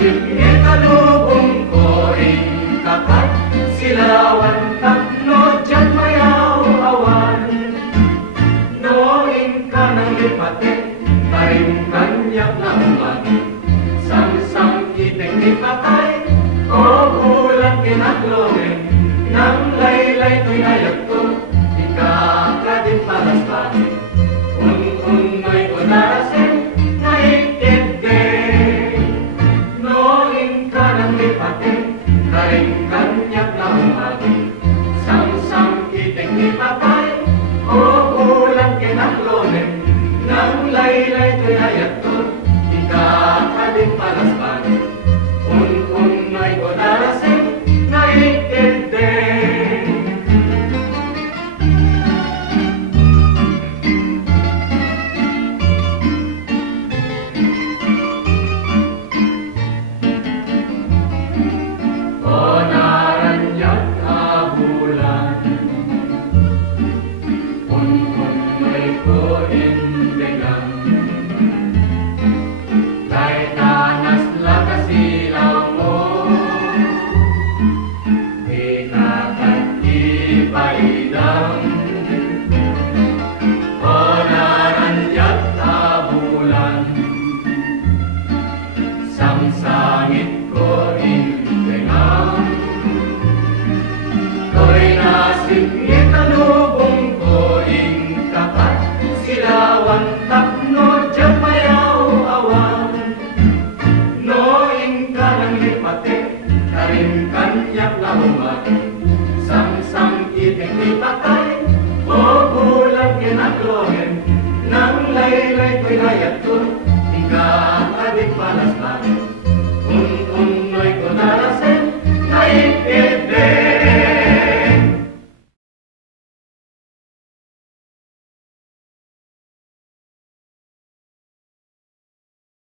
sige kalubong ko ing kakat, silawan tapno dyan mayaw awan. Noing ka ng lipate, karing kanyak na uman, sang-sang iting ipatay, o ulan kinaglorin, nang laylay to'y nayagto, ikakadin palaspan. Un-unay ko narasin, karing kanyak na umagi, sang-sang iting ipatay, o ulang kinaklonin, nang laylay to'y ayagto, ikakading palaspan. Un-unay ko darasin, naitinde. Sangit ko intingang, ko'y nasig italubong ko ing kakat, silawan tapno dyan mayaw awan. Noing ka ng lipate, karing kanyak na umat, sang-sang iting ipatay, o bulang kinaklohin, nang laylay ko'y hayat ko,